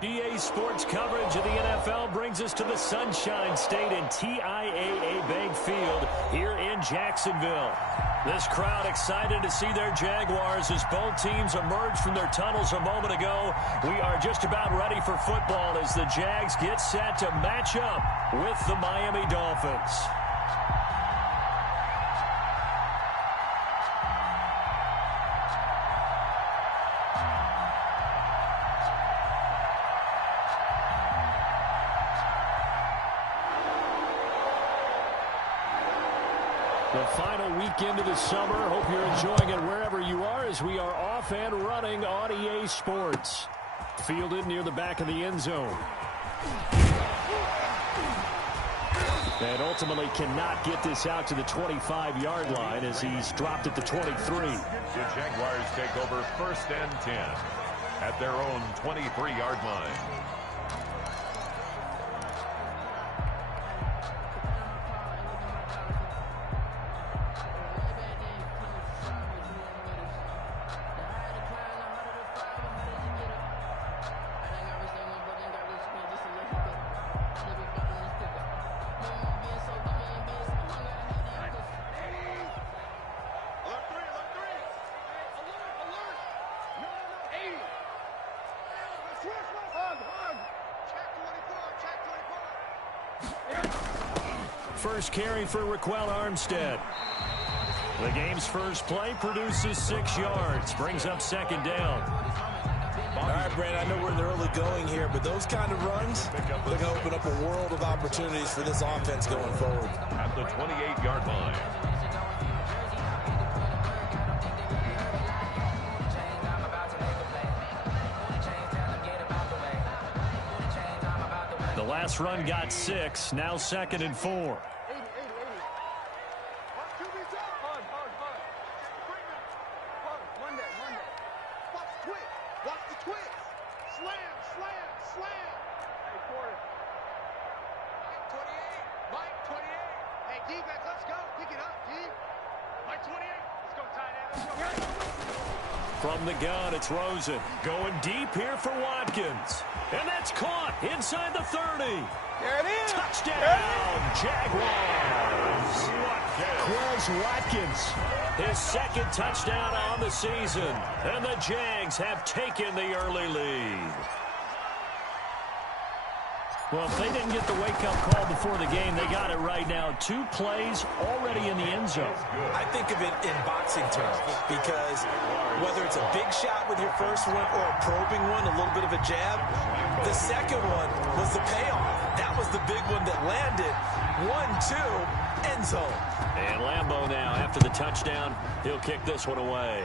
EA Sports coverage of the NFL brings us to the Sunshine State and TIAA Bank Field here in Jacksonville. This crowd excited to see their Jaguars as both teams emerged from their tunnels a moment ago. We are just about ready for football as the Jags get set to match up with the Miami Dolphins. The final weekend of the summer. Hope you're enjoying it wherever you are as we are off and running on EA Sports. Fielded near the back of the end zone. And ultimately cannot get this out to the 25-yard line as he's dropped at the 23. The Jaguars take over 1st and 10 at their own 23-yard line. First carry for Raquel Armstead. The game's first play produces 6 yards. Brings up 2nd down. All right, Brandon, I know we're in the early going here, but those kind of runs, they're going to open up a world of opportunities for this offense going forward. At the 28-yard line. The last run got 6. Now 2nd and 4. From the gun, it's Rosen. Going deep here for Watkins. And that's caught inside the 30. There it is. Touchdown, Jaguars. Quez Watkins, his 2nd touchdown on the season. And the Jags have taken the early lead. Well, if they didn't get the wake-up call before the game, they got it right now. 2 plays already in the end zone. I think of it in boxing terms because whether it's a big shot with your first one or a probing one, a little bit of a jab, the second one was the payoff. That was the big one that landed. 1-2, end zone. And Lambeau now, after the touchdown, he'll kick this one away.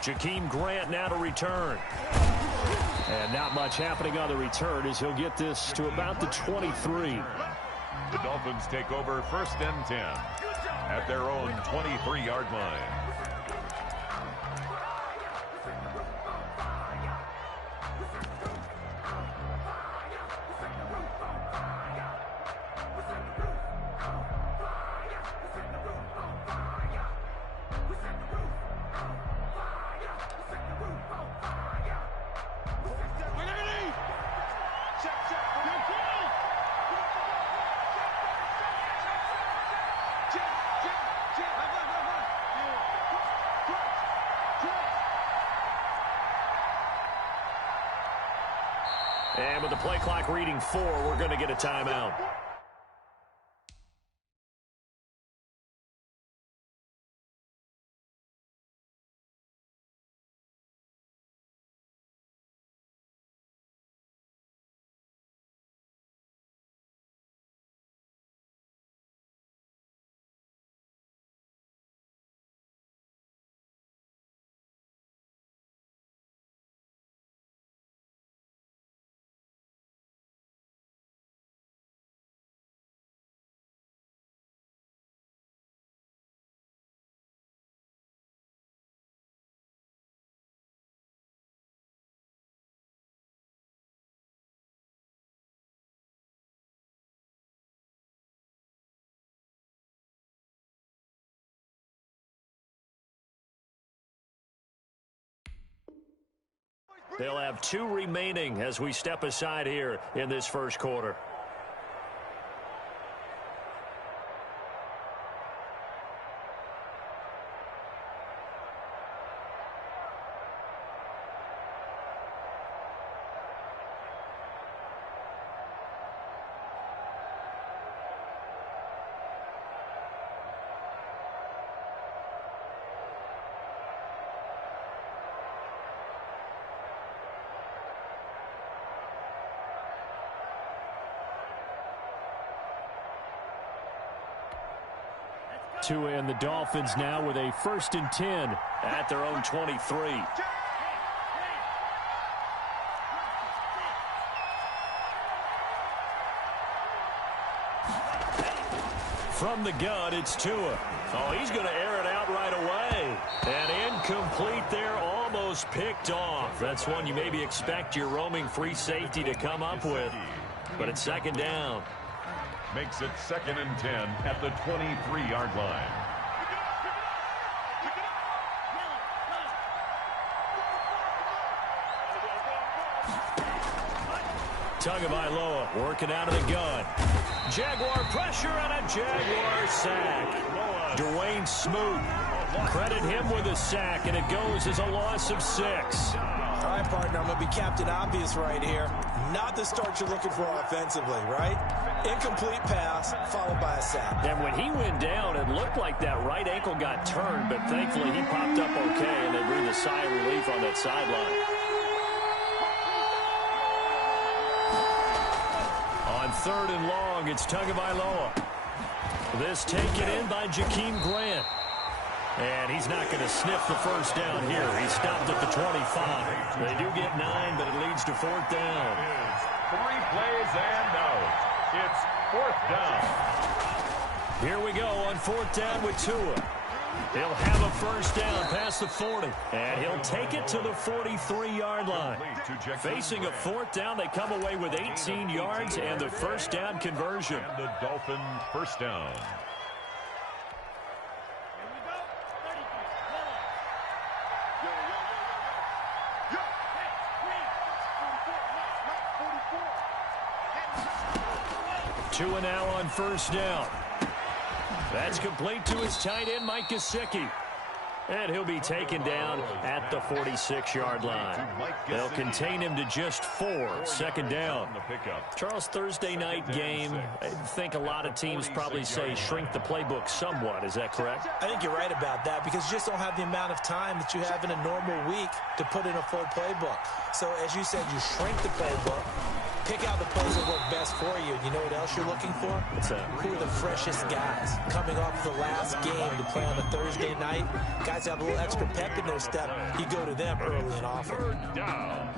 Jakeem Grant now to return. And not much happening on the return as he'll get this to about the 23. The Dolphins take over 1st and 10 at their own 23-yard line. And with the play clock reading 4, we're going to get a timeout. They'll have 2 remaining as we step aside here in this first quarter. And the Dolphins now with a 1st and 10 at their own 23. From the gun, it's Tua. Oh, he's going to air it out right away. And incomplete there, almost picked off. That's one you maybe expect your roaming free safety to come up with. But it's 2nd down. Makes it 2nd and 10 at the 23-yard line. Tagovailoa working out of the gun. Jaguar pressure and a Jaguar sack. Dwayne Smoot, credit him with a sack, and it goes as a loss of 6. All right, partner, I'm going to be Captain Obvious right here. Not the start you're looking for offensively, right? Incomplete pass, followed by a sack. And when he went down, it looked like that right ankle got turned, but thankfully he popped up okay, and they breathed a sigh of relief on that sideline. On 3rd and long, it's Tagovailoa. This taken in by Jakeem Grant. And he's not going to sniff the first down here. He stopped at the 25. They do get 9, but it leads to 4th down. 3 plays and out. It's 4th down. Here we go on 4th down with Tua. He'll have a first down past the 40. And he'll take it to the 43-yard line. Facing a 4th down, they come away with 18 yards and the first down conversion. And the Dolphins first down. Tua now on first down. That's complete to his tight end, Mike Gesicki. And he'll be taken down at the 46-yard line. They'll contain him to just 4. 2nd down. Charles, Thursday night game, I think a lot of teams probably say shrink the playbook somewhat. Is that correct? I think you're right about that because you just don't have the amount of time that you have in a normal week to put in a full playbook. So, as you said, you shrink the playbook. Pick out the plays that work best for you. You know what else you're looking for? What's that? Who are the freshest guys coming off the last game to play on a Thursday night? Guys have a little extra pep in their step. You go to them early and often. 3rd down.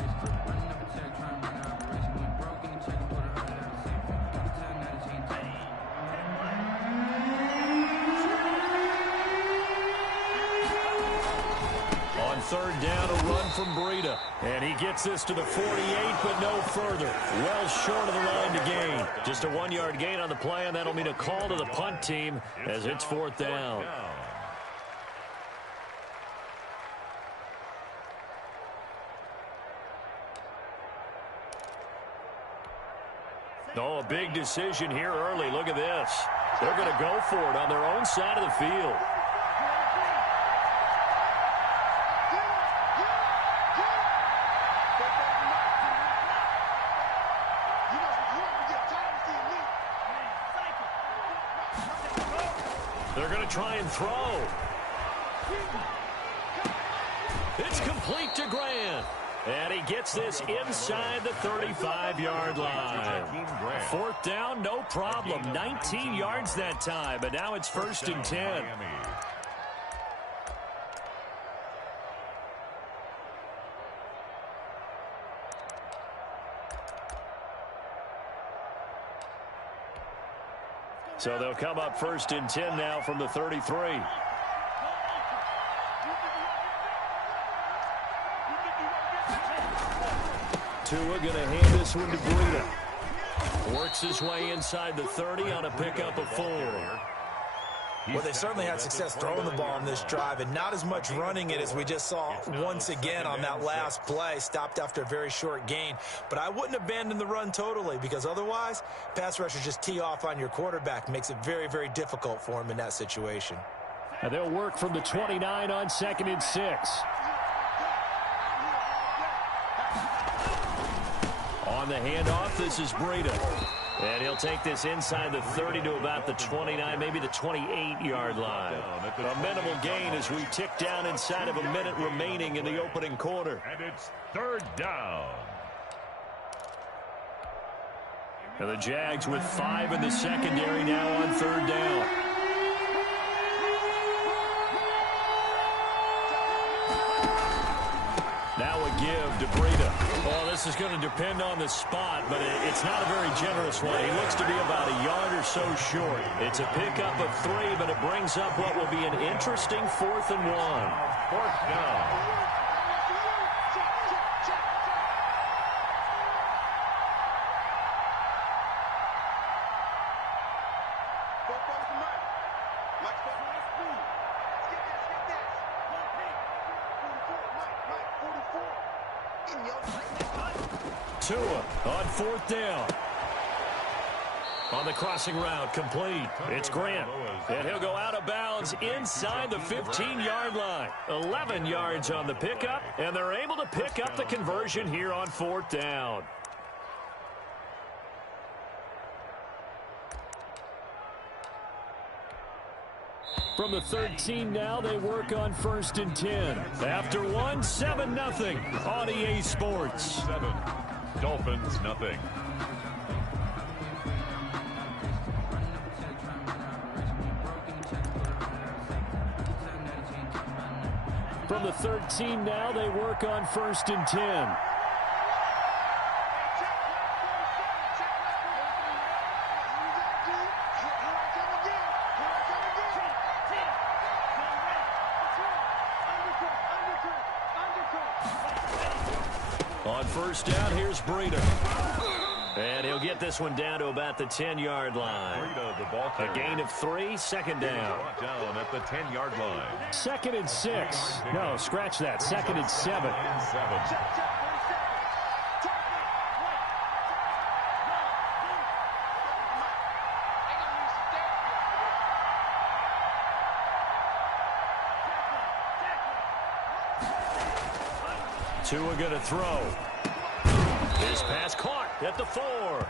On 3rd down, a run from Breida. And he gets this to the 48, but no further. Well short of the line to gain. Just a 1-yard gain on the play, and that'll mean a call to the punt team as it's 4th down. Oh, a big decision here early. Look at this. They're going to go for it on their own side of the field. They're going to try and throw. It's complete to Grant. And he gets this inside the 35-yard line. 4th down, no problem. 19 yards that time, but now it's 1st and 10. So they'll come up 1st and 10 now from the 33. Tua going to hand this one to Breida. Works his way inside the 30 on a pickup of 4. Well, they certainly had success throwing the ball on this drive and not as much running it as we just saw once again on that last play. Stopped after a very short gain. But I wouldn't abandon the run totally, because otherwise, pass rushers just tee off on your quarterback. Makes it very, very difficult for him in that situation. And they'll work from the 29 on 2nd and 6. On the handoff, this is Breida. And he'll take this inside the 30 to about the 29, maybe the 28-yard line. A minimal gain as we tick down inside of a minute remaining in the opening quarter. And it's 3rd down. And the Jags with 5 in the secondary now on 3rd down. Now a give to Breida. Well, this is going to depend on the spot, but it's not a very generous one. He looks to be about a yard or so short. It's a pickup of 3, but it brings up what will be an interesting 4th and 1. 4th down. Tua on 4th down. On the crossing route, complete. It's Grant. And he'll go out of bounds inside the 15-yard line. 11 yards on the pickup, and they're able to pick up the conversion here on 4th down. From the 13 now, they work on 1st and 10. After 1, 7-0 on EA Sports. 7. Dolphins, nothing. From the 13 now, they work on 1st and 10. On 1st down, here's Breida. And he'll get this one down to about the 10-yard line. A gain of 3, 2nd down. Down at the 10-yard line. 2nd and 6. No, scratch that. 2nd and 7. Tua going to throw. His pass caught at the 4.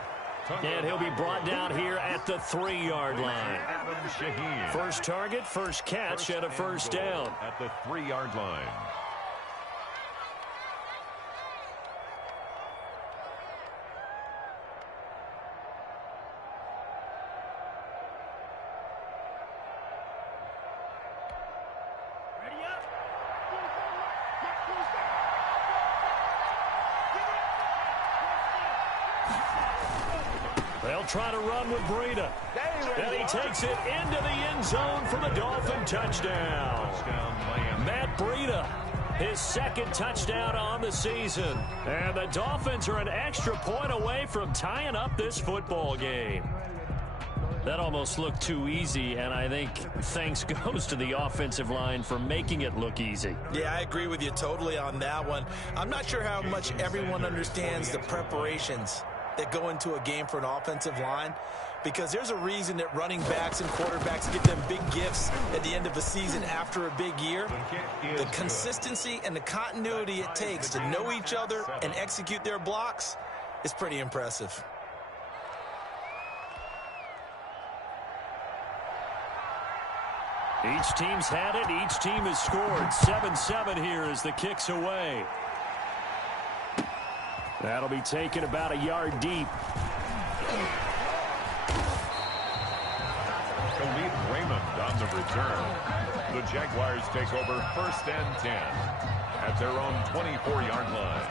And he'll be brought down here at the 3-yard line. First target, first catch, and a 1st down. At the 3-yard line. They'll try to run with Breida. And he takes it into the end zone for the Dolphin touchdown. Matt Breida, his 2nd touchdown on the season. And the Dolphins are an extra point away from tying up this football game. That almost looked too easy, and I think thanks goes to the offensive line for making it look easy. Yeah, I agree with you totally on that one. I'm not sure how much everyone understands the preparations that go into a game for an offensive line, because there's a reason that running backs and quarterbacks get them big gifts at the end of a season after a big year. The consistency and the continuity it takes to know each other and execute their blocks is pretty impressive. Each team's had it. Each team has scored. 7-7 here as the kick's away. That'll be taken about a yard deep. Khalid Raymond on the return. The Jaguars take over 1st and 10 at their own 24-yard line.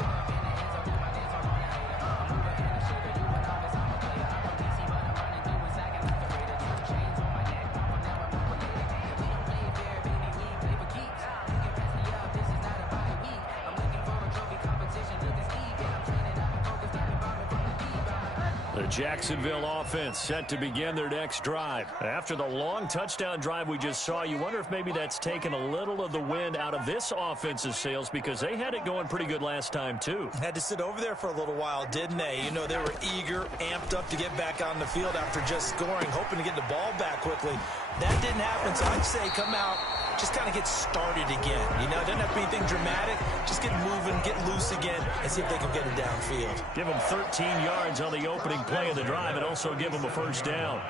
The Jacksonville offense set to begin their next drive. After the long touchdown drive we just saw, you wonder if maybe that's taken a little of the wind out of this offense's sails, because they had it going pretty good last time too. Had to sit over there for a little while, didn't they? You know, they were eager, amped up to get back on the field after just scoring, hoping to get the ball back quickly. That didn't happen, so I'd say come out, just kind of get started again. You know, it doesn't have to be anything dramatic. Just get moving, get loose again, and see if they can get it downfield. Give them 13 yards on the opening play of the drive and also give them a first down.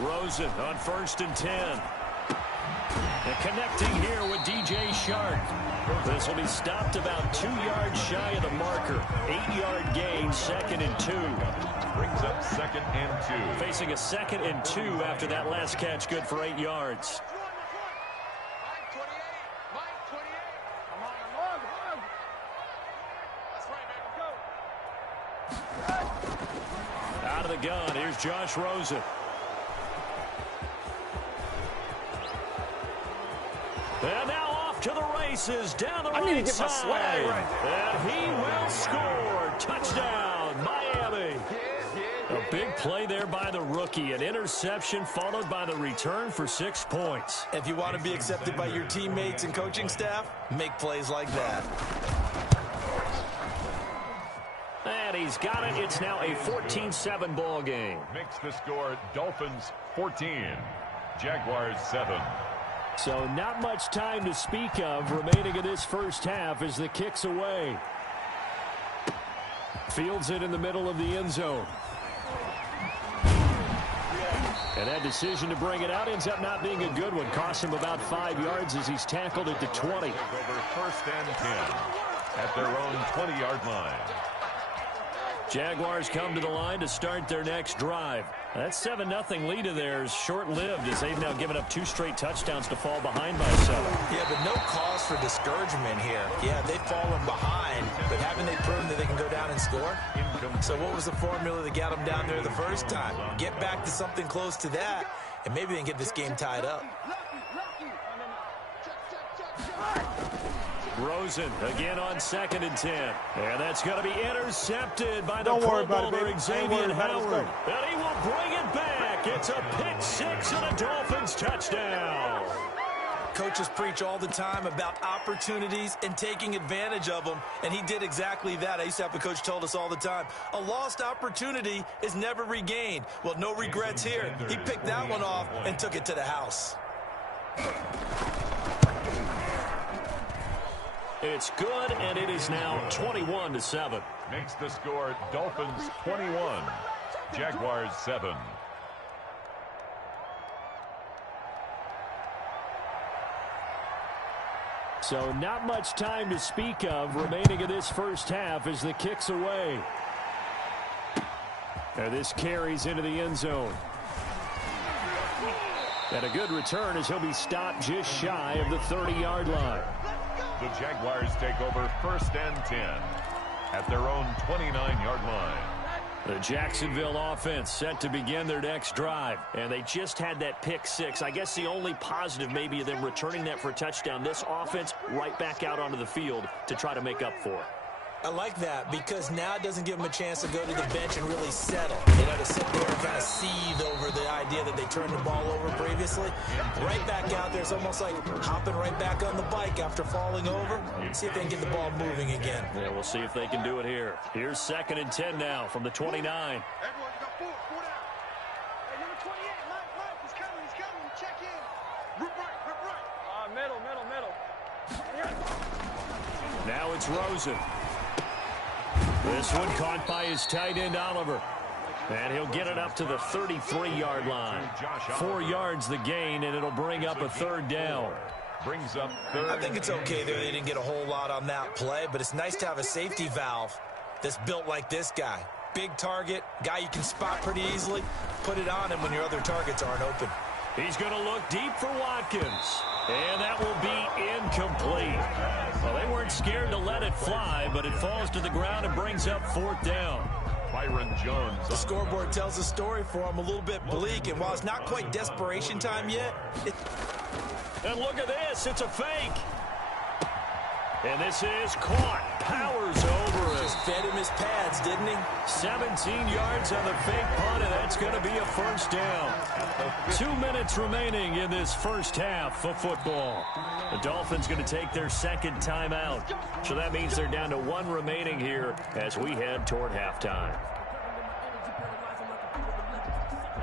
Rosen on 1st and 10. And connecting here with DJ Shark. This will be stopped about 2 yards shy of the marker. 8-yard gain, 2nd and 2. Brings up 2nd and 2. Facing a 2nd and 2 after that last catch, good for 8 yards. Out of the gun, here's Josh Rosen. And now off to the races, down the right side. And he will score. Touchdown, Miami. A big play there by the rookie. An interception followed by the return for 6 points. If you want to be accepted by your teammates and coaching staff, make plays like that. And he's got it. It's now a 14-7 ball game. Makes the score Dolphins 14, Jaguars 7. So not much time to speak of remaining in this first half as the kick's away. Fields it in the middle of the end zone. And that decision to bring it out ends up not being a good one. Costs him about 5 yards as he's tackled at the 20. Over 1st and 10 at their own 20-yard line. Jaguars come to the line to start their next drive. That 7-0 lead of theirs short-lived as they've now given up 2 straight touchdowns to fall behind by 7. Yeah, but no cause for discouragement here. Yeah, they've fallen behind, but haven't they proven that they can go down and score? So what was the formula that got them down there the first time? Get back to something close to that, and maybe they can get this game tied up. Rosen again on 2nd and 10. And that's going to be intercepted by the Pro Bowler Xavier Howard. And he will bring it back. It's a pick 6 and a Dolphins touchdown. Coaches preach all the time about opportunities and taking advantage of them, and he did exactly that. I used to have a coach told us all the time, a lost opportunity is never regained. Well, no regrets here. He picked that one off and took it to the house. It's good, and it is now 21-7. Makes the score Dolphins 21, Jaguars 7. So not much time to speak of remaining in this first half as the kick's away. And this carries into the end zone. And a good return as he'll be stopped just shy of the 30-yard line. The Jaguars take over 1st and 10 at their own 29-yard line. The Jacksonville offense set to begin their next drive. And they just had that pick 6. I guess the only positive maybe of them returning that for a touchdown. This offense right back out onto the field to try to make up for it. I like that because now it doesn't give them a chance to go to the bench and really settle. You know, to sit there and kind of seethe over the idea that they turned the ball over previously. Right back out there, it's almost like hopping right back on the bike after falling over. See if they can get the ball moving again. Yeah, we'll see if they can do it here. Here's 2nd and 10 now from the 29. Everyone go forward out. Hey, number 28, Mike, he's coming, check in. Rip right. Middle. Now it's Rosen. This one caught by his tight end, Oliver. And he'll get it up to the 33-yard line. 4 yards the gain, and it'll bring up a 3rd down. Brings up 3rd. I think it's okay there. They didn't get a whole lot on that play, but it's nice to have a safety valve that's built like this guy. Big target, guy you can spot pretty easily. Put it on him when your other targets aren't open. He's going to look deep for Watkins. And that will be incomplete. Well, they weren't scared to let it fly, but it falls to the ground and brings up 4th down. Byron Jones. The scoreboard tells a story for him, a little bit bleak, and while it's not quite desperation time yet, and look at this, it's a fake. And this is caught. Powers over it. Just fed him his pads, didn't he? 17 yards on the fake punt, and that's going to be a first down. 2 minutes remaining in this first half of football. The Dolphins going to take their second timeout. So that means they're down to 1 remaining here as we head toward halftime.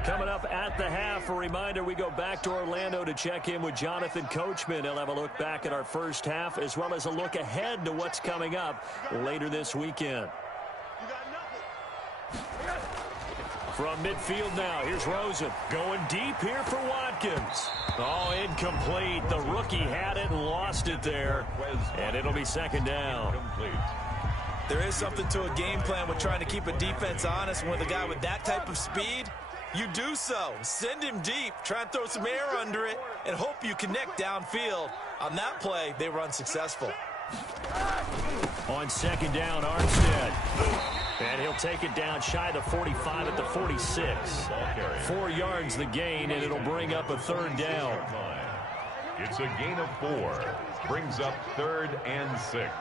Coming up at the half, a reminder, we go back to Orlando to check in with Jonathan Coachman. He'll have a look back at our first half as well as a look ahead to what's coming up later this weekend. From midfield now, here's Rosen going deep here for Watkins. Oh, incomplete. The rookie had it and lost it there, and it'll be second down. There is something to a game plan with trying to keep a defense honest. With a guy with that type of speed, you do so. Send him deep, try and throw some air under it, and hope you connect downfield. On that play, they were unsuccessful. On second down, Armstead. And he'll take it down shy of the 45 at the 46. 4 yards the gain, and it'll bring up a third down. It's a gain of 4. Brings up 3rd and 6.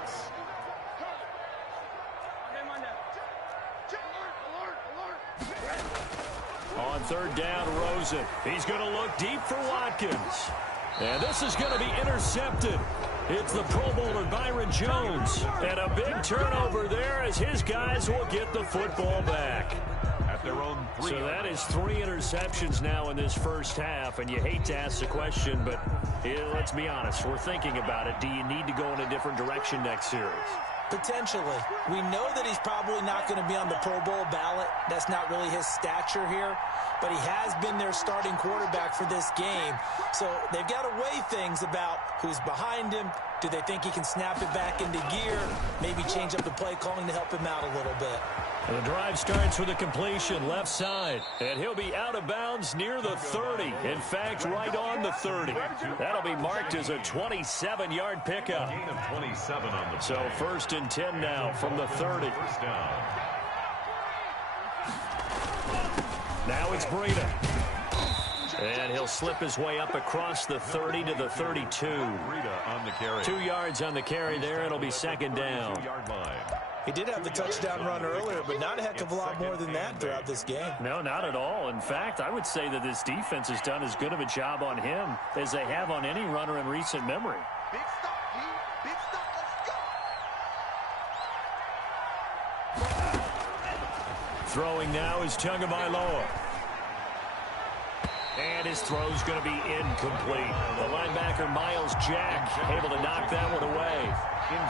On third down, Rosen. He's going to look deep for Watkins. And this is going to be intercepted. It's the Pro Bowler Byron Jones. And a big turnover there as his guys will get the football back. At their own 3. So that is 3 interceptions now in this first half. And you hate to ask the question, but let's be honest. We're thinking about it. Do you need to go in a different direction next series? Potentially. We know that he's probably not going to be on the Pro Bowl ballot. That's not really his stature here. But he has been their starting quarterback for this game. So they've got to weigh things about who's behind him. Do they think he can snap it back into gear? Maybe change up the play calling to help him out a little bit. And the drive starts with a completion left side. And he'll be out of bounds near the 30. In fact, right on the 30. That'll be marked as a 27-yard pickup. Gain of 27 on the play. So 1st and 10 now from the 30. First down. Now it's Breida. And he'll slip his way up across the 30 to the 32. Breida on the carry. 2 yards on the carry there. It'll be second down. 2-yard line. He did have the touchdown run earlier, but not a heck of a lot more than that throughout this game. No, not at all. In fact, I would say that this defense has done as good of a job on him as they have on any runner in recent memory. Big stop, G. Big stop. Let's go. Throwing now is Tagovailoa. And his throw's going to be incomplete. The linebacker, Miles Jack, able to knock that one away.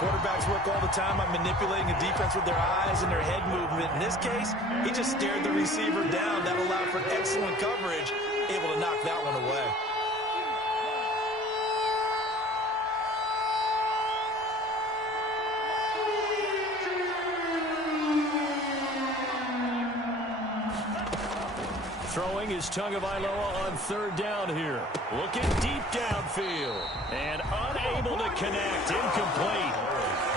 Quarterbacks work all the time on manipulating a defense with their eyes and their head movement. In this case, he just stared the receiver down. That allowed for excellent coverage, able to knock that one away. Throwing is Tagovailoa on third down here. Looking deep downfield. And unable to connect. Incomplete.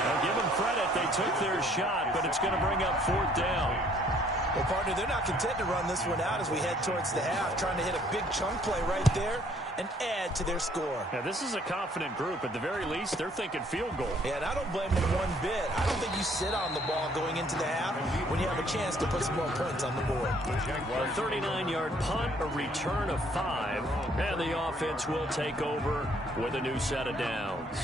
I'll give them credit. They took their shot, but it's going to bring up 4th down. Well, partner, they're not content to run this one out as we head towards the half, trying to hit a big chunk play right there and add to their score. Now, this is a confident group. At the very least, they're thinking field goal. Yeah, and I don't blame them one bit. I don't think you sit on the ball going into the half when you have a chance to put some more points on the board. A 39-yard punt, a return of 5, and the offense will take over with a new set of downs.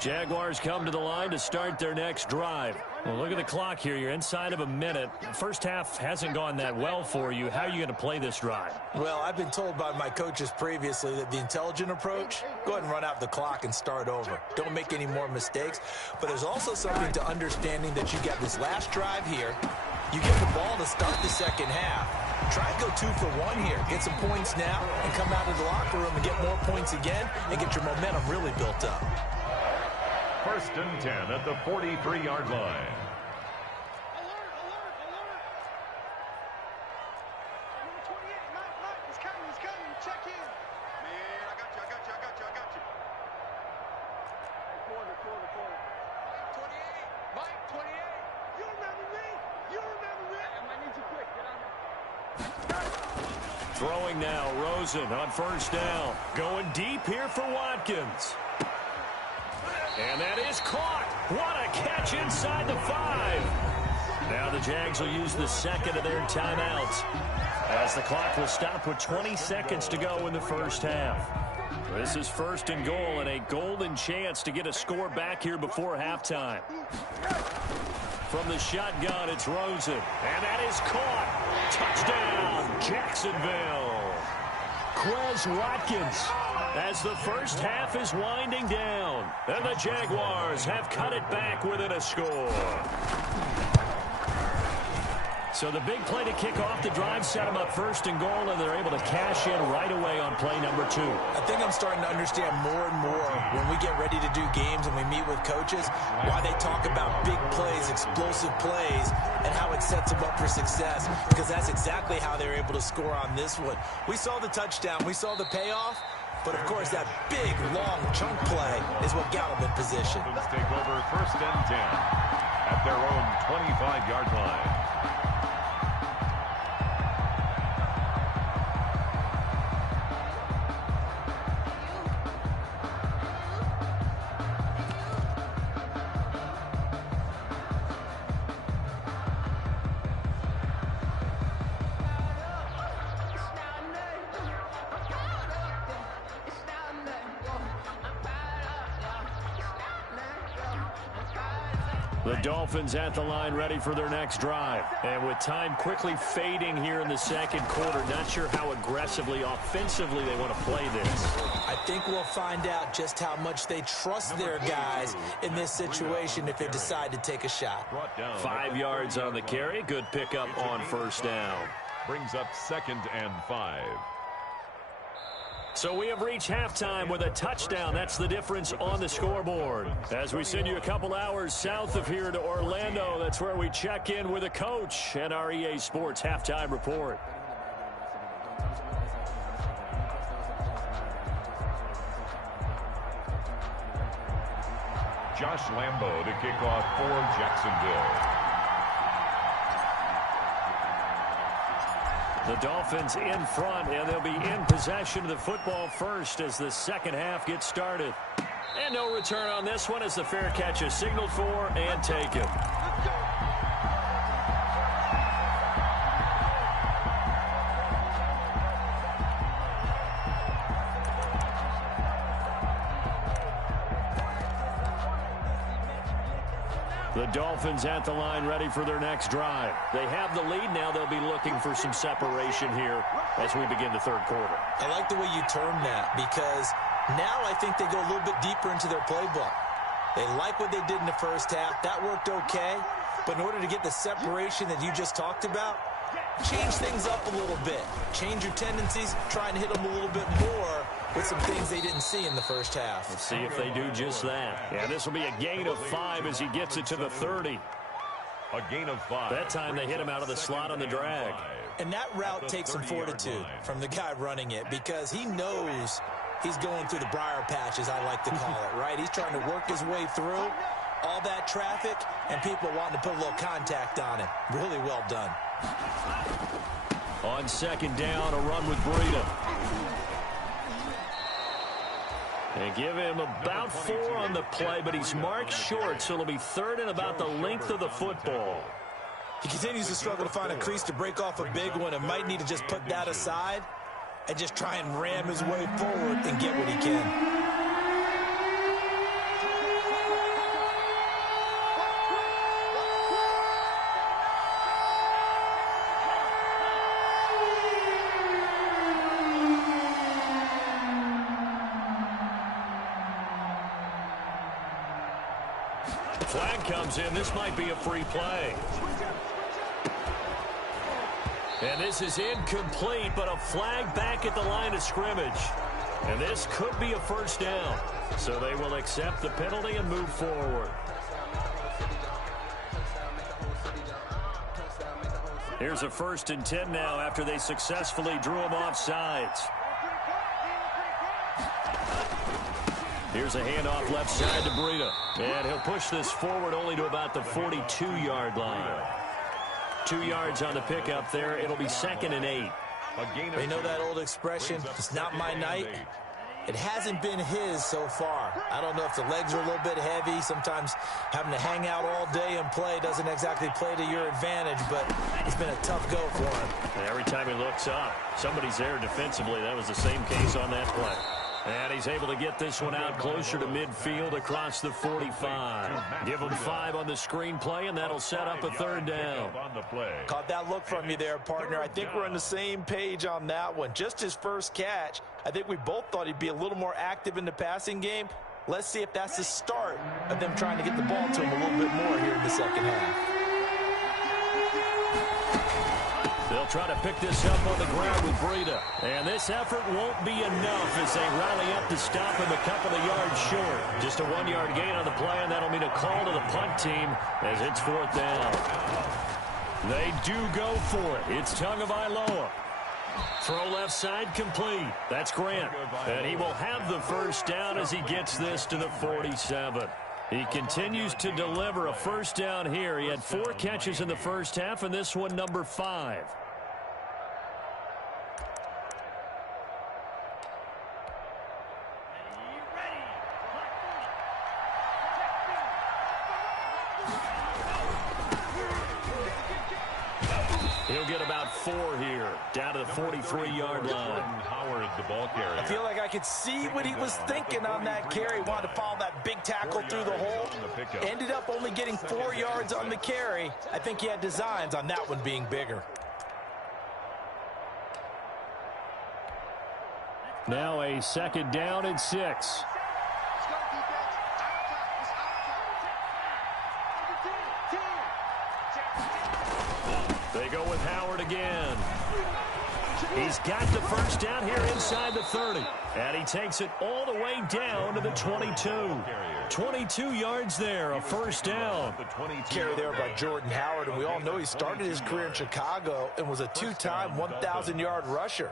Jaguars come to the line to start their next drive. Well, look at the clock here. You're inside of a minute. The first half hasn't gone that well for you. How are you going to play this drive? Well, I've been told by my coaches previously that the intelligent approach, go ahead and run out the clock and start over. Don't make any more mistakes. But there's also something to understanding that you got this last drive here. You get the ball to start the second half. Try and go 2 for 1 here. Get some points now and come out of the locker room and get more points again and get your momentum really built up. 1st and 10 at the 43-yard line. You remember it? I might need you quick. Get out here. Throwing now, Rosen on first down. Going deep here for Watkins. And that is caught. What a catch inside the 5. Now the Jags will use the second of their timeouts, as the clock will stop with 20 seconds to go in the first half. This is first and goal and a golden chance to get a score back here before halftime. From the shotgun, it's Rosen. And that is caught. Touchdown, Jacksonville. Quez Watkins, as the first half is winding down. And the Jaguars have cut it back within a score. So the big play to kick off the drive set them up first and goal, and they're able to cash in right away on play number 2. I think I'm starting to understand more and more when we get ready to do games and we meet with coaches why they talk about big plays, explosive plays, and how it sets them up for success, because that's exactly how they're able to score on this one. We saw the touchdown. We saw the payoff. But, of course, that big, long chunk play is what got them in position. Dolphins take over first and 10 at their own 25-yard line. The Dolphins at the line ready for their next drive. And with time quickly fading here in the second quarter, not sure how aggressively, offensively they want to play this. I think we'll find out just how much they trust their guys in this situation if they decide to take a shot. 5 yards on the carry. Good pickup on first down. Brings up 2nd and 5. So we have reached halftime with a touchdown. That's the difference on the scoreboard. As we send you a couple hours south of here to Orlando, that's where we check in with a coach and our EA Sports halftime report. Josh Lambo to kick off for Jacksonville. The Dolphins in front, and they'll be in possession of the football first as the second half gets started. And no return on this one as the fair catch is signaled for and taken. The Dolphins at the line ready for their next drive. They have the lead now. They'll be looking for some separation here as we begin the third quarter. I like the way you term that, because now I think they go a little bit deeper into their playbook. They like what they did in the first half. That worked okay. But in order to get the separation that you just talked about, change things up a little bit. Change your tendencies, try and hit them a little bit more with some things they didn't see in the first half. Let's see if they do just that. Yeah, this will be a gain of 5 as he gets it to the 30. A gain of 5. That time they hit him out of the slot on the drag. And that route takes some fortitude from the guy running it, because he knows he's going through the briar patch, as I like to call it, right? He's trying to work his way through all that traffic and people wanting to put a little contact on him. Really well done. On second down, a run with Breida. They give him about 4 on the play, but he's marked short, so it'll be third and about the length of the football. He continues to struggle to find a crease to break off a big one, and might need to just put that aside and just try and ram his way forward and get what he can. Flag comes in. This might be a free play. And this is incomplete, but a flag back at the line of scrimmage. And this could be a first down. So they will accept the penalty and move forward. Here's a 1st and 10 now after they successfully drew him off sides. Here's a handoff left side to Breida. And he'll push this forward only to about the 42-yard line. 2 yards on the pickup there. It'll be 2nd and 8. You know that old expression, it's not my night? It hasn't been his so far. I don't know if the legs are a little bit heavy. Sometimes having to hang out all day and play doesn't exactly play to your advantage, but it's been a tough go for him. And every time he looks up, somebody's there defensively. That was the same case on that play. And he's able to get this one out closer to midfield across the 45. Give him 5 on the screen play, and that'll set up a 3rd down. Caught that look from you there, partner. I think we're on the same page on that one. Just his first catch. I think we both thought he'd be a little more active in the passing game. Let's see if that's the start of them trying to get the ball to him a little bit more here in the second half. They'll try to pick this up on the ground with Breida. And this effort won't be enough as they rally up to stop him a couple of yards short. Just a 1-yard gain on the play, and that'll mean a call to the punt team as it's 4th down. They do go for it. It's Tagovailoa. Throw left side complete. That's Grant. And he will have the 1st down as he gets this to the 47. He continues to deliver a 1st down here. He had 4 catches in the first half, and this one number 5. He'll get about 4 here, down to the 43-yard line. Howard, the ball carrier. I feel like I could see what he was thinking on that carry. Wanted to follow that big tackle through the hole. Ended up only getting 4 yards on the carry. I think he had designs on that one being bigger. Now a 2nd down and 6. They go with Howard again. He's got the 1st down here inside the 30. And he takes it all the way down to the 22. 22 yards there, a 1st down. Carry there by Jordan Howard, and we all know he started his career in Chicago and was a 2-time 1,000-yard rusher.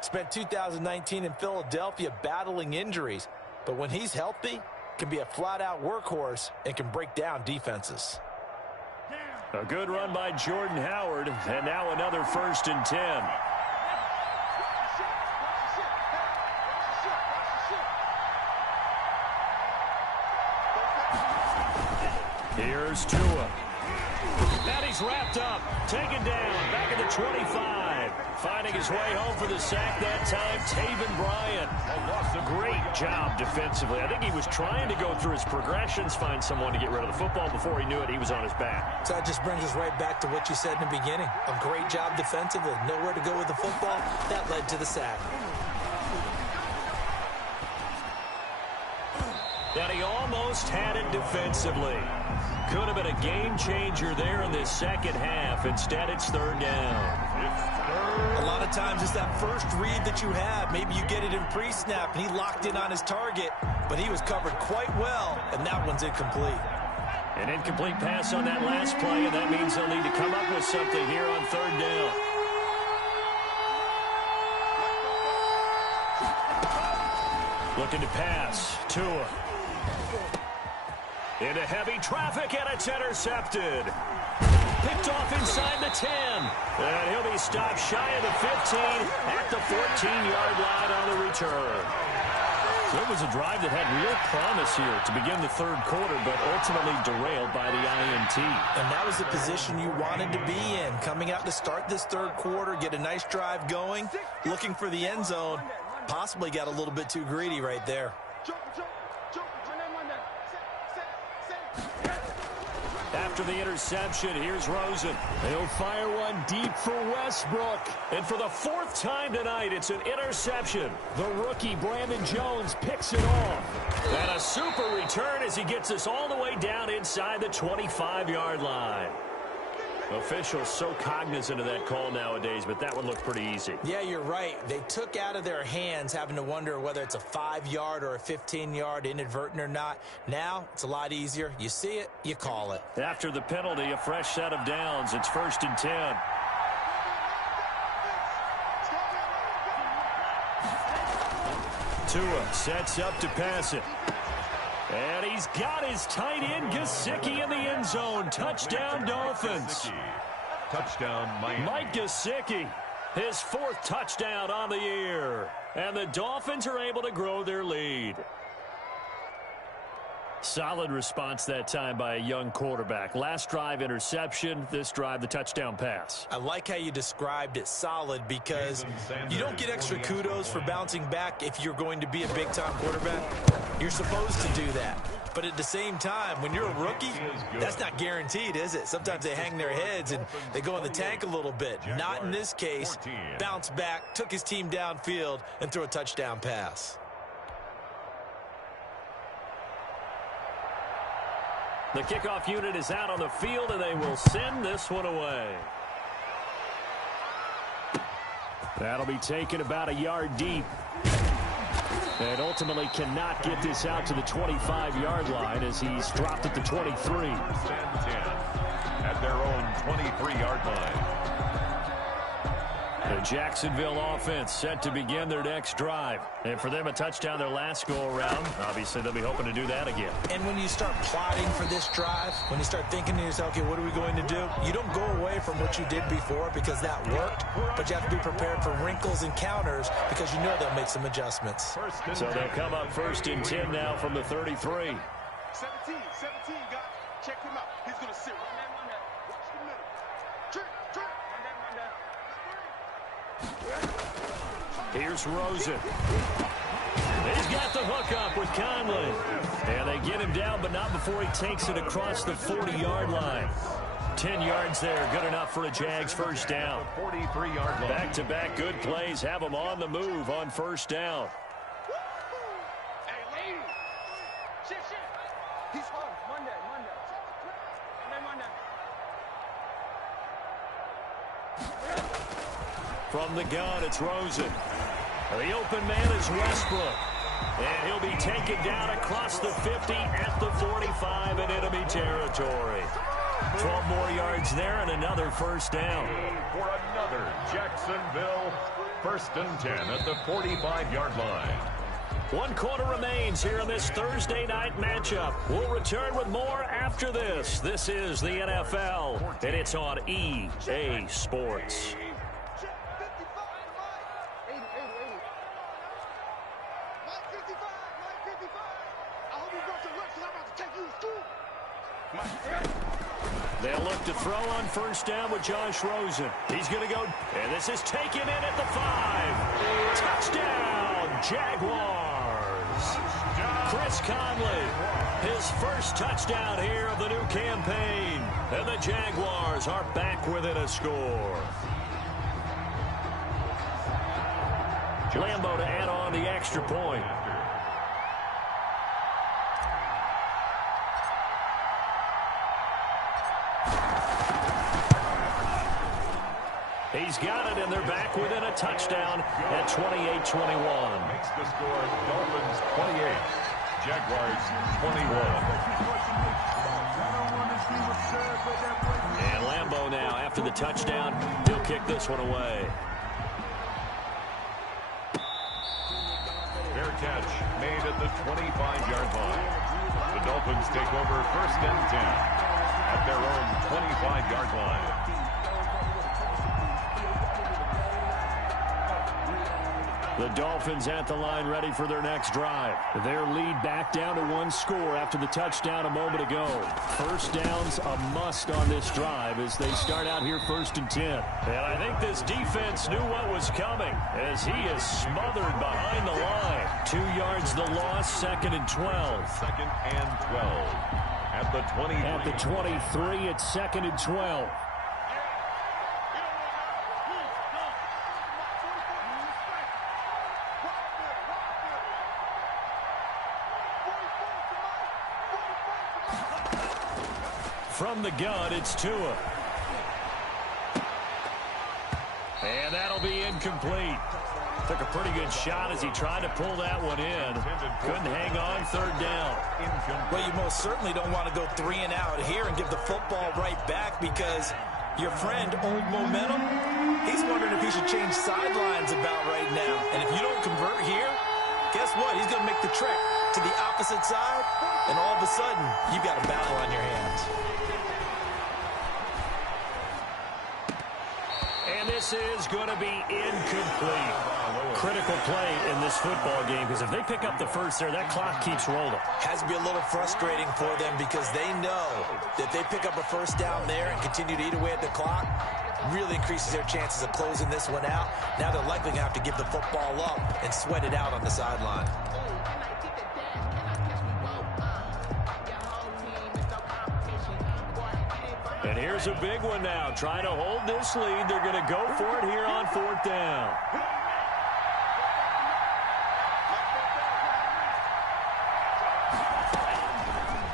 Spent 2019 in Philadelphia battling injuries, but when he's healthy, can be a flat-out workhorse and can break down defenses. A good run by Jordan Howard, and now another 1st and 10. Here's Tua. And he's wrapped up, taken down, back at the 25. Finding his way home for the sack that time, Taven Bryan. Great job defensively. I think he was trying to go through his progressions, find someone to get rid of the football. Before he knew it, he was on his back. So that just brings us right back to what you said in the beginning. A great job defensively, nowhere to go with the football. That led to the sack. And he almost had it defensively. Could have been a game changer there in this second half. Instead, it's 3rd down. A lot of times it's that first read that you have. Maybe you get it in pre-snap, and he locked in on his target, but he was covered quite well, and that one's incomplete. An incomplete pass on that last play, and that means they'll need to come up with something here on 3rd down. Looking to pass. Tua. Into heavy traffic, and it's intercepted. Picked off inside the 10. And he'll be stopped shy of the 15 at the 14-yard line on the return. So it was a drive that had real promise here to begin the 3rd quarter, but ultimately derailed by the INT. And that was the position you wanted to be in. Coming out to start this 3rd quarter, get a nice drive going, looking for the end zone. Possibly got a little bit too greedy right there. After the interception, here's Rosen. He'll fire one deep for Westbrook. And for the 4th time tonight, it's an interception. The rookie, Brandon Jones, picks it off. And a super return as he gets us all the way down inside the 25-yard line. Officials so cognizant of that call nowadays, but that one looked pretty easy. Yeah, you're right. They took out of their hands having to wonder whether it's a 5-yard or a 15-yard inadvertent or not. Now, it's a lot easier. You see it, you call it. After the penalty, a fresh set of downs. It's 1st and 10. Tua sets up to pass it. And he's got his tight end, Gesicki, in the end zone. Touchdown, Dolphins. Touchdown, Miami. Mike Gesicki, his 4th touchdown on the year. And the Dolphins are able to grow their lead. Solid response that time by a young quarterback. Last drive, interception. This drive, the touchdown pass. I like how you described it, solid, because you don't get extra kudos for bouncing back if you're going to be a big-time quarterback. You're supposed to do that. But at the same time, when you're a rookie, that's not guaranteed, is it? Sometimes they hang their heads and they go in the tank a little bit. Not in this case. Bounced back, took his team downfield, and threw a touchdown pass. The kickoff unit is out on the field, and they will send this one away. That'll be taken about a yard deep. And ultimately cannot get this out to the 25-yard line as he's dropped at the 23. First and 10 at their own 23-yard line. The Jacksonville offense set to begin their next drive. And for them, a touchdown their last go-around. Obviously, they'll be hoping to do that again. And when you start plotting for this drive, when you start thinking to yourself, okay, what are we going to do? You don't go away from what you did before because that worked, but you have to be prepared for wrinkles and counters because you know they'll make some adjustments. So they'll come up 1st and 10 now from the 33. 17, guys. Check him out. He's going to sit right there. Watch the middle. Trick. Here's Rosen. He's got the hook up with Conley. And they get him down, but not before he takes it across the 40-yard line. 10 yards there, good enough for a Jags first down. 43-yard line. Back-to-back good plays have them on the move on first down. Hey, shift. He's home. Monday. From the gun, it's Rosen. The open man is Westbrook. And he'll be taken down across the 50 at the 45 in enemy territory. 12 more yards there and another first down. For another Jacksonville 1st and 10 at the 45-yard line. 1 quarter remains here in this Thursday night matchup. We'll return with more after this. This is the NFL, and it's on EA Sports. They'll look to throw on first down with Josh Rosen. He's going to go, and this is taken in at the 5. Touchdown, Jaguars. Chris Conley, his first touchdown here of the new campaign. And the Jaguars are back within a score. Lambeau to add on the extra point. He's got it, and they're back within a touchdown at 28-21. Makes the score Dolphins 28, Jaguars 21. And Lambeau now, after the touchdown, he'll kick this one away. Fair catch made at the 25-yard line. The Dolphins take over 1st and 10 at their own 25-yard line. The Dolphins at the line ready for their next drive. Their lead back down to 1 score after the touchdown a moment ago. First down's a must on this drive as they start out here 1st and 10. And I think this defense knew what was coming as he is smothered behind the line. 2 yards the loss, 2nd and 12. 2nd and 12 at the 20. At the 23, it's 2nd and 12. From the gun, it's Tua. And that'll be incomplete. Took a pretty good shot as he tried to pull that one in. Couldn't hang on, 3rd down. Well, you most certainly don't want to go 3 and out here and give the football right back because your friend, Old Momentum, he's wondering if he should change sidelines about right now. And if you don't convert here, guess what? He's going to make the trek to the opposite side, and all of a sudden, you've got a battle on your hands. this is going to be incomplete. Critical play in this football game, because if they pick up the first there, that clock keeps rolling. Has to be a little frustrating for them because they know that they pick up a first down there and continue to eat away at the clock, really increases their chances of closing this one out. Now they're likely going to have to give the football up and sweat it out on the sideline. And here's a big one now. Trying to hold this lead. They're going to go for it here on 4th down.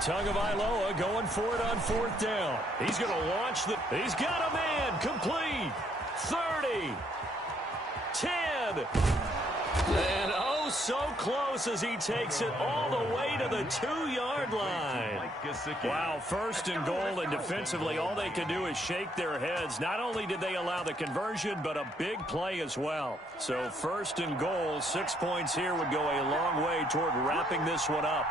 Tagovailoa going for it on 4th down. He's going to launch the... He's got a man. Complete. 30. 10. And oh, so close as he takes it all the way to the 2-yard line. Wow, 1st and goal, and defensively all they can do is shake their heads. Not only did they allow the conversion, but a big play as well. So 1st and goal, 6 points here would go a long way toward wrapping this one up.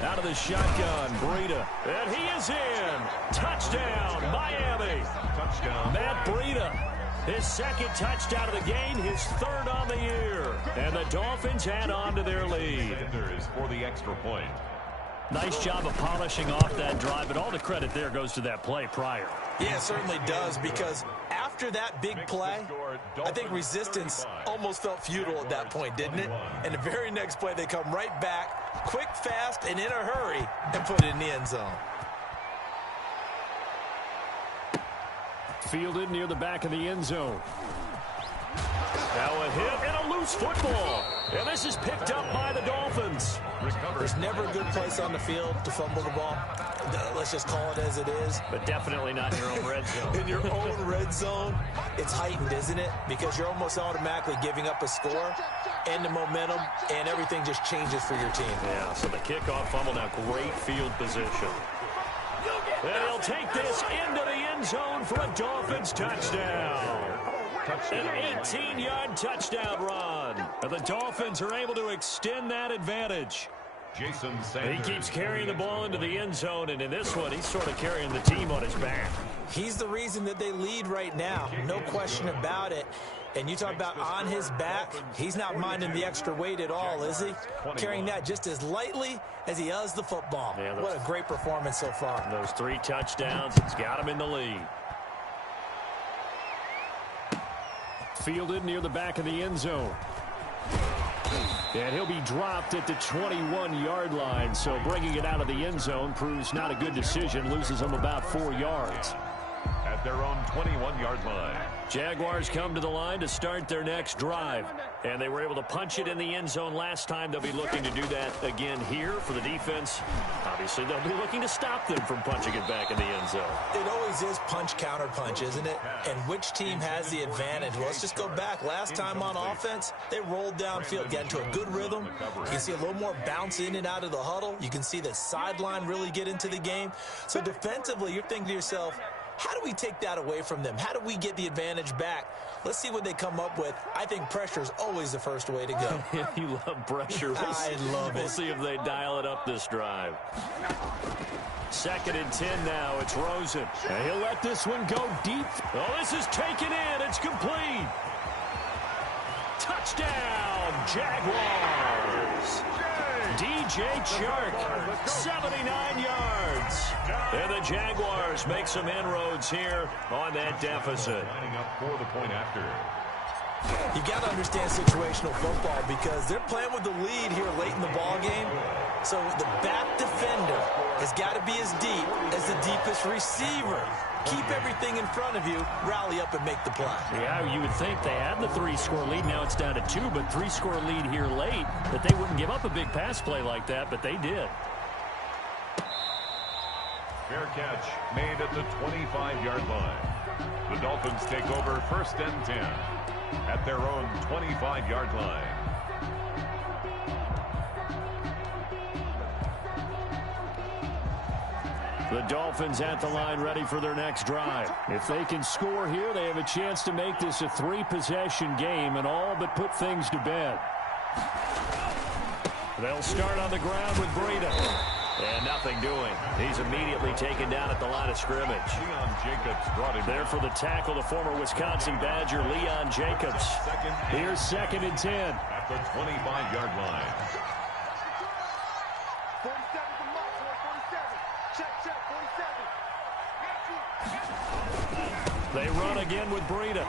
Out of the shotgun, Breida. And he is in. Touchdown, Miami. Touchdown. Matt Breida. His 2nd touchdown of the game, his 3rd on the year. And the Dolphins add on to their lead. For the extra point. Nice job of polishing off that drive, but all the credit there goes to that play prior. Yeah, it certainly does, because after that big play, I think resistance almost felt futile at that point, didn't it? And the very next play, they come right back, quick, fast, and in a hurry, and put it in the end zone. Fielded near the back of the end zone. Now a hit and a loose football. And this is picked up by the Dolphins. There's never a good place on the field to fumble the ball. Let's just call it as it is. But definitely not in your own red zone. In your own red zone, it's heightened, isn't it? Because you're almost automatically giving up a score and the momentum, and everything just changes for your team. Yeah, so the kickoff fumble, now great field position. And he'll take this into the end zone for a Dolphins touchdown. An 18-yard touchdown run. And the Dolphins are able to extend that advantage. Jason Sanders. He keeps carrying the ball into the end zone, and in this one, he's sort of carrying the team on his back. He's the reason that they lead right now. No question about it. And you talk about on his back, he's not minding the extra weight at all, is he? Carrying that just as lightly as he does the football. Yeah, what a great performance so far. Those 3 touchdowns, it's got him in the lead. Fielded near the back of the end zone. And he'll be dropped at the 21-yard line, so bringing it out of the end zone proves not a good decision, loses him about 4 yards. At their own 21-yard line. Jaguars come to the line to start their next drive. And they were able to punch it in the end zone last time. They'll be looking to do that again here for the defense. Obviously, they'll be looking to stop them from punching it back in the end zone. It always is punch, counter punch, isn't it? And which team has the advantage? Well, let's just go back. Last time on offense, they rolled downfield, got into a good rhythm. You can see a little more bounce in and out of the huddle. You can see the sideline really get into the game. So defensively, you're thinking to yourself, how do we take that away from them? How do we get the advantage back? Let's see what they come up with. I think pressure is always the first way to go. You love pressure. I love it. We'll see if they dial it up this drive. 2nd and 10 now. It's Rosen. And he'll let this one go deep. Oh, this is taken in. It's complete. Touchdown, Jaguars. DJ Chark, 79 yards. And the Jaguars make some inroads here on that deficit. Lining up for the point after. You got to understand situational football because they're playing with the lead here late in the ball game. So the back defender has got to be as deep as the deepest receiver. Keep everything in front of you, rally up and make the play. Yeah, you would think they had the 3-score lead. Now it's down to 2, but 3-score lead here late, that they wouldn't give up a big pass play like that, but they did. Fair catch made at the 25-yard line. The Dolphins take over 1st and 10 at their own 25-yard line. The Dolphins at the line ready for their next drive. If they can score here, they have a chance to make this a 3-possession game and all but put things to bed. They'll start on the ground with Breida. And now nothing doing. He's immediately taken down at the line of scrimmage. Leon Jacobs brought him there for the tackle, the former Wisconsin Badger, Leon Jacobs. Here's 2nd and 10. At the 25-yard line. 47 from Mike, 47. Check, 47. They run again with Breida.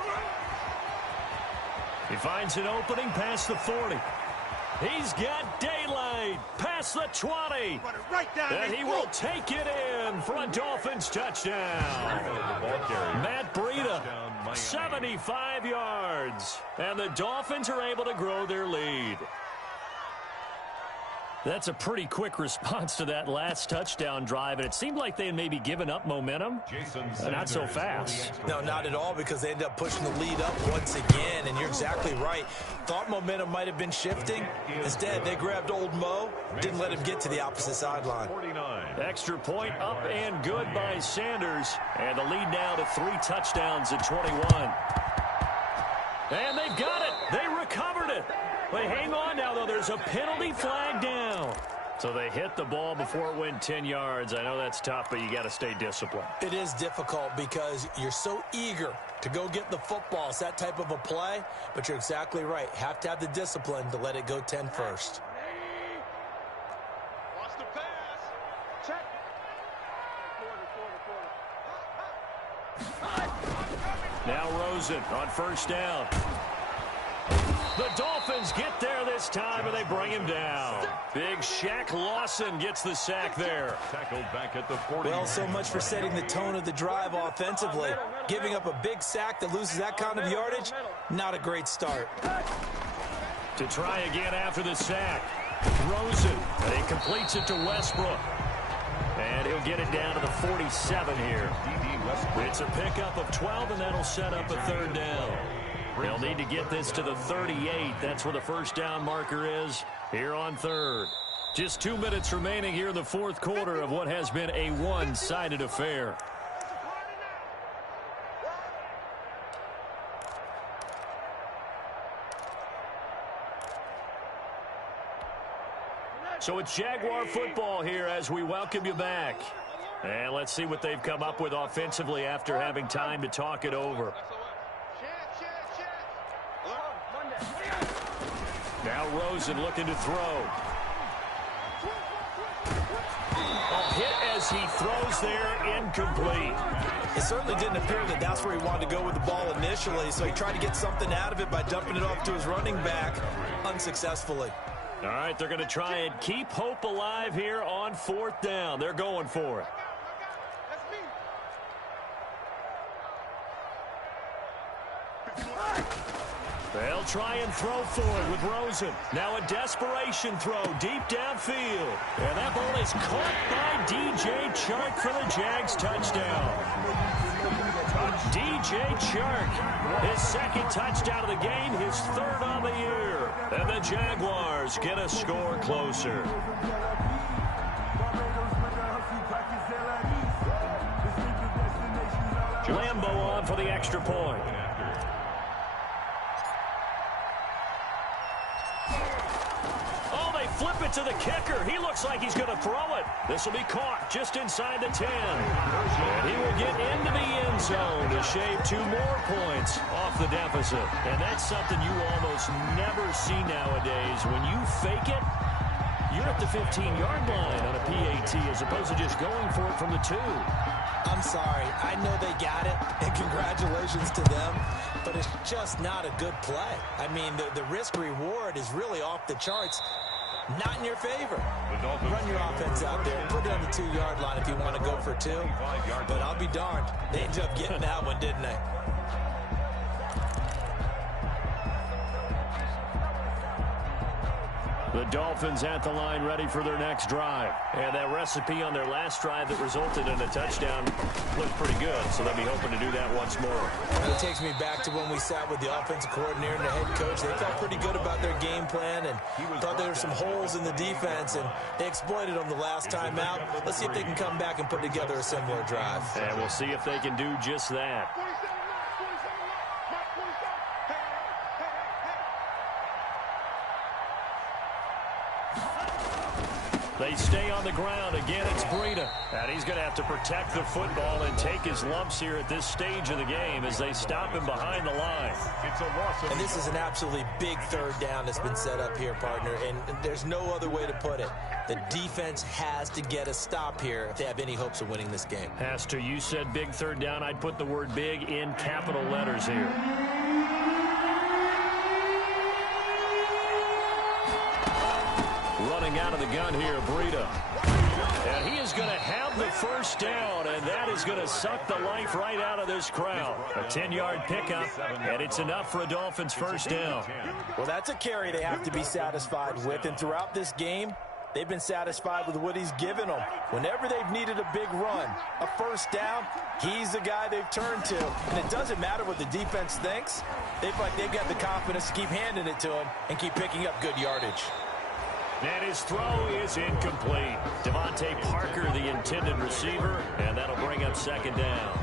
He finds an opening past the 40. He's got daylight past the 20. Right down and he will take it in for a Dolphins touchdown. Matt Breida, 75 yards. And the Dolphins are able to grow their lead. That's a pretty quick response to that last touchdown drive, and it seemed like they had maybe given up momentum. Not so fast. No, not at all, because they ended up pushing the lead up once again, and you're exactly right. Thought momentum might have been shifting. Instead, they grabbed old Mo, didn't let him get to the opposite sideline. Extra point up and good by Sanders, and the lead now to 3 touchdowns at 21. And they've got it. They recovered it. But hang on now, though. There's a penalty flag down. So they hit the ball before it went 10 yards. I know that's tough, but you got to stay disciplined. It is difficult because you're so eager to go get the football. It's that type of a play, but you're exactly right. Have to have the discipline to let it go 10 first. Watch the pass. Check. Now Rosen on 1st down. The Dolphins get there this time, and they bring him down. Big Shaq Lawson gets the sack there. Tackled back at the 40. Well, so much for setting the tone of the drive offensively. Giving up a big sack that loses that kind of yardage, not a great start. To try again after the sack. Rosen, and he completes it to Westbrook. And he'll get it down to the 47 here. It's a pickup of 12, and that'll set up a 3rd down. They'll need to get this to the 38. That's where the 1st down marker is here on 3rd. Just 2 minutes remaining here in the 4th quarter of what has been a one-sided affair. So it's Jaguar football here as we welcome you back. And let's see what they've come up with offensively after having time to talk it over. Now Rosen looking to throw. Hit as he throws there, incomplete. It certainly didn't appear that that's where he wanted to go with the ball initially, so he tried to get something out of it by dumping it off to his running back unsuccessfully. All right, they're going to try and keep hope alive here on 4th down. They're going for it. They'll try and throw for it with Rosen. Now a desperation throw deep downfield. And that ball is caught by DJ Chark for the Jags touchdown. DJ Chark, his 2nd touchdown of the game, his 3rd on the year. And the Jaguars get a score closer. Lambo on for the extra point. Flip it to the kicker. He looks like he's going to throw it. This will be caught just inside the 10. And he will get into the end zone to shave 2 more points off the deficit. And that's something you almost never see nowadays. When you fake it, you're at the 15-yard line on a PAT as opposed to just going for it from the 2. I'm sorry. I know they got it, and congratulations to them, but it's just not a good play. I mean, the risk-reward is really off the charts. Not in your favor. Run your offense out there. Put it on the 2-yard line if you want to go for 2. But I'll be darned. They ended up getting that one, didn't they? The Dolphins at the line ready for their next drive. And that recipe on their last drive that resulted in a touchdown looked pretty good, so they'll be hoping to do that once more. It takes me back to when we sat with the offensive coordinator and the head coach. They felt pretty good about their game plan and thought there were some holes in the defense, and they exploited them the last time out. Let's see if they can come back and put together a similar drive. And we'll see if they can do just that. They They stay on the ground. Again, it's Breida. And he's going to have to protect the football and take his lumps here at this stage of the game as they stop him behind the line. It's a loss. And this is an absolutely big third down that's been set up here, partner. And there's no other way to put it. The defense has to get a stop here if they have any hopes of winning this game. Pastor, you said big third down. I'd put the word big in capital letters here. Running out of the gun here, Breida. And he is going to have the first down, and that is going to suck the life right out of this crowd. A 10-yard pickup, and it's enough for a Dolphins first down. Well, that's a carry they have to be satisfied with, and throughout this game, they've been satisfied with what he's given them. Whenever they've needed a big run, a first down, he's the guy they've turned to. And it doesn't matter what the defense thinks. They feel like they've got the confidence to keep handing it to him and keep picking up good yardage. And his throw is incomplete. Devontae Parker, the intended receiver, and that'll bring up second down.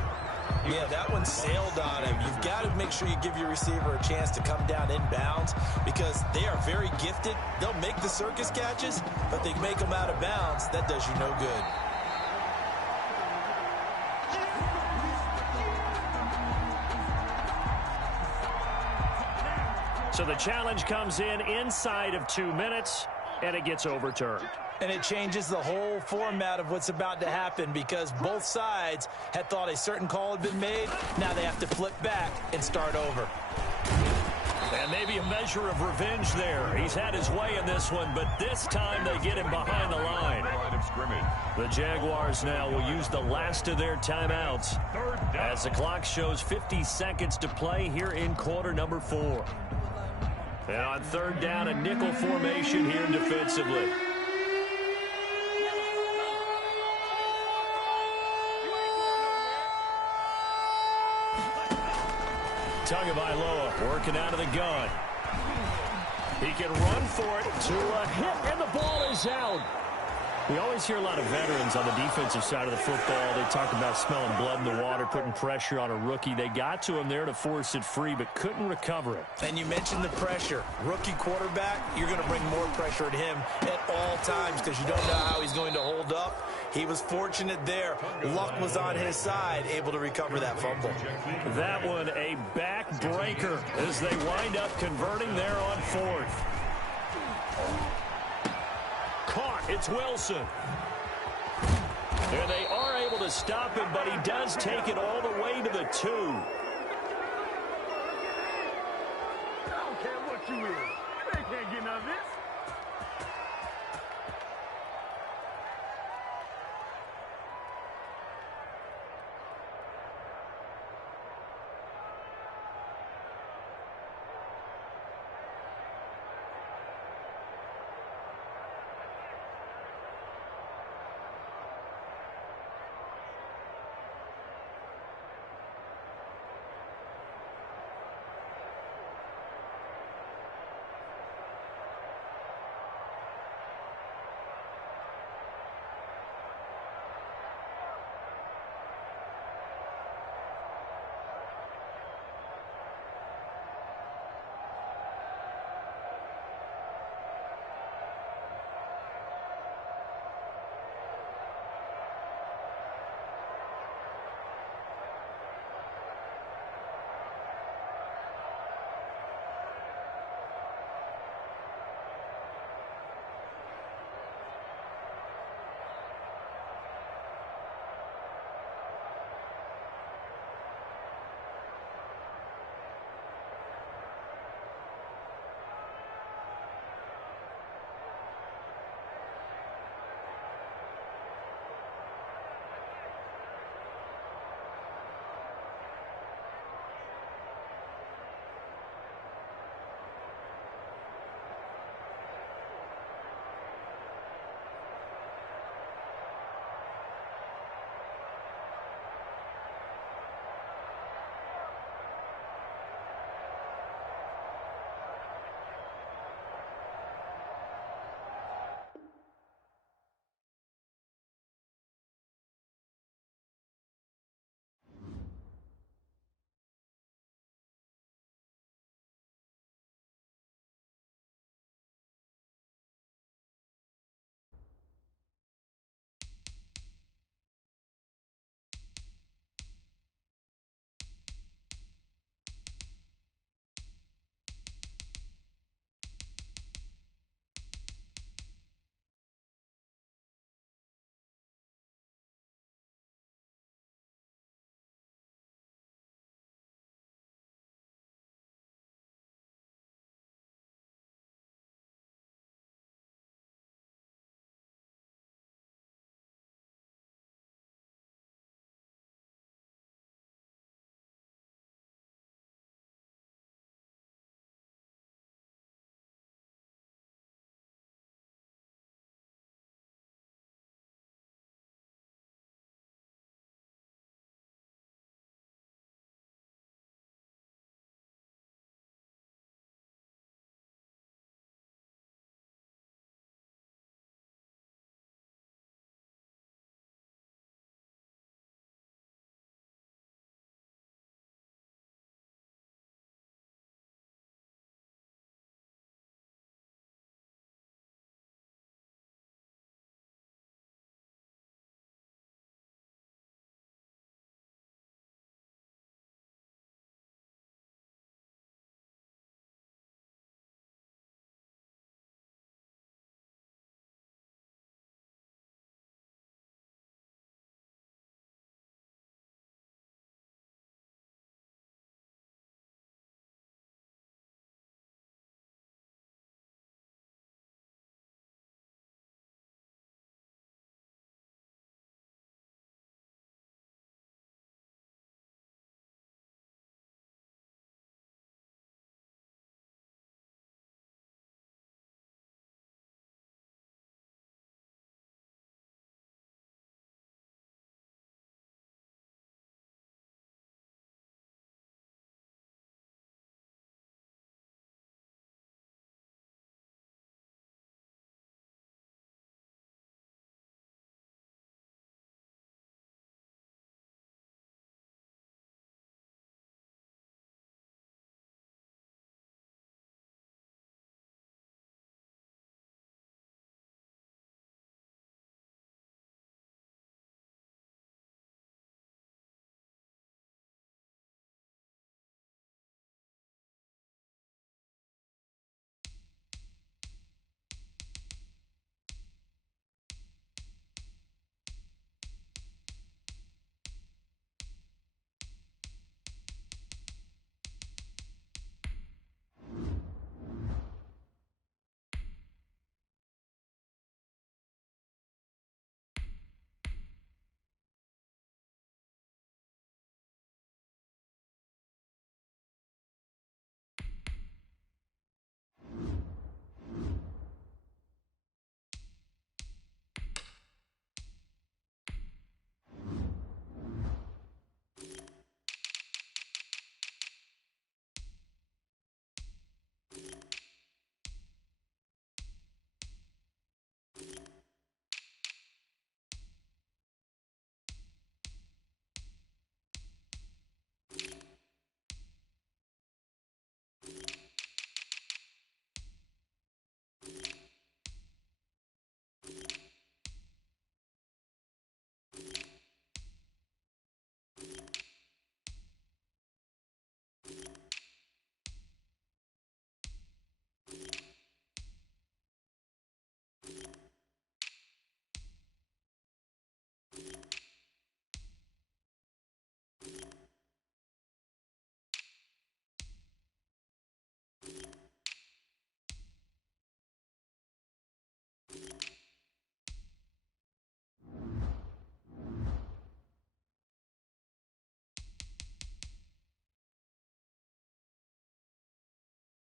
Yeah, that one sailed on him. You've got to make sure you give your receiver a chance to come down inbounds because they are very gifted. They'll make the circus catches, but they make them out of bounds. That does you no good. So the challenge comes in inside of 2 minutes, and it gets overturned. And it changes the whole format of what's about to happen because both sides had thought a certain call had been made. Now they have to flip back and start over. And maybe a measure of revenge there. He's had his way in this one, but this time they get him behind the line. The Jaguars now will use the last of their timeouts as the clock shows 50 seconds to play here in quarter number 4. And on third down, a nickel formation here defensively. Tagovailoa working out of the gun. He can run for it to a hit, and the ball is out. We always hear a lot of veterans on the defensive side of the football. They talk about smelling blood in the water, putting pressure on a rookie. They got to him there to force it free, but couldn't recover it. And you mentioned the pressure. Rookie quarterback, you're going to bring more pressure at him at all times because you don't know how he's going to hold up. He was fortunate there. Luck was on his side, able to recover that fumble. That one a backbreaker as they wind up converting there on fourth. Caught. It's Wilson. And they are able to stop him, but he does take it all the way to the 2. I don't care what you is. They can't get none of this.